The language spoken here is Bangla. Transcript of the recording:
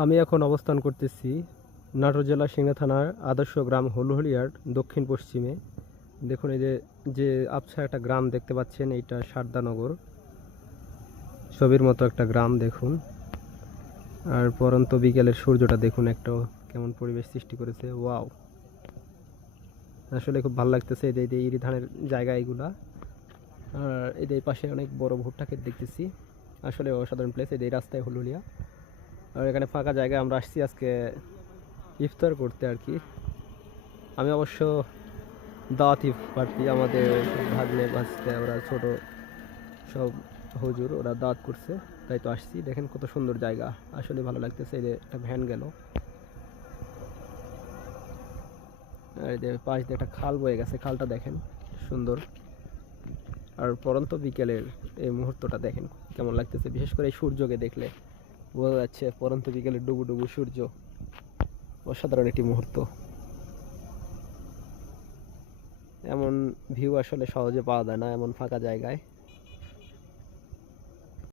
আমি এখন অবস্থান করতেছি নাটোর জেলার সিংড়া থানার আদর্শ গ্রাম হলুহলিয়ার দক্ষিণ পশ্চিমে। দেখুন এই যে যে আবছা একটা গ্রাম দেখতে পাচ্ছেন, এইটা সারদানগর ছবির মতো একটা গ্রাম দেখুন। আর পরন্ত বিকেলের সূর্যটা দেখুন একটা কেমন পরিবেশ সৃষ্টি করেছে। ওয়াও, আসলে খুব ভালো লাগতেছে। এই যে ইরি ধানের জায়গা এগুলা। আর এদের পাশে অনেক বড় ভুট্টা ক্ষেত দেখতেছি। আসলে অসাধারণ প্লেস। এই রাস্তায় হলুলিয়া, আর এখানে ফাঁকা জায়গায় আমরা আসছি আজকে ইফতার করতে আর কি। আমি অবশ্য দাওয়াতি পার্টি, আমাদের সব ভাগ্নে ভাজতে ওরা ছোট সব হুজুর ওরা দাওয়াত করছে, তাই তো আসছি। দেখেন কত সুন্দর জায়গা, আসলে ভালো লাগতেছে। এই যে একটা ভ্যান গেল, আর এই যে পাশ দিয়ে একটা খাল বয়ে গেছে, খালটা দেখেন সুন্দর। আর পরন্ত বিকেলের এই মুহূর্তটা দেখেন কেমন লাগতেছে, বিশেষ করে এই সূর্যকে দেখলে বোঝা যাচ্ছে পরন্ত বিকেলের ডুবু ডুবু সূর্য। অসাধারণ একটি মুহূর্ত। এমন ভিউ আসলে সহজে পাওয়া যায় না এমন ফাঁকা জায়গায়।